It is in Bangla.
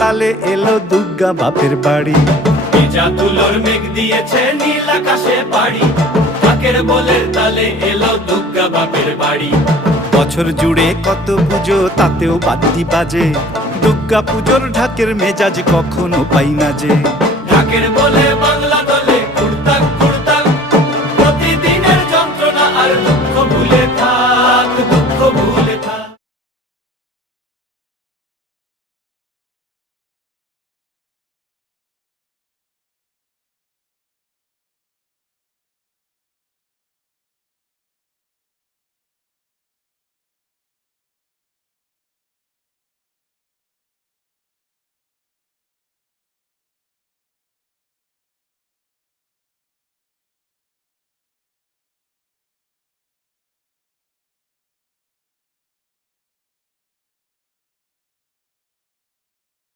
তালে এলো দুর্গা বাপের বাড়ি। ভেজা তুলোর মেঘ দিয়েছে নীল আকাশে পাড়ি, ঢাকের বোলের তালে এলো দুর্গা বাপের বাড়ি। বছর জুড়ে কত পুজো তাতেও বাদ্যি বাজে, দুর্গা পুজোর ঢাকের মেজাজ কখনো পাই না যে। ঢাকের বলে বাংলা দলে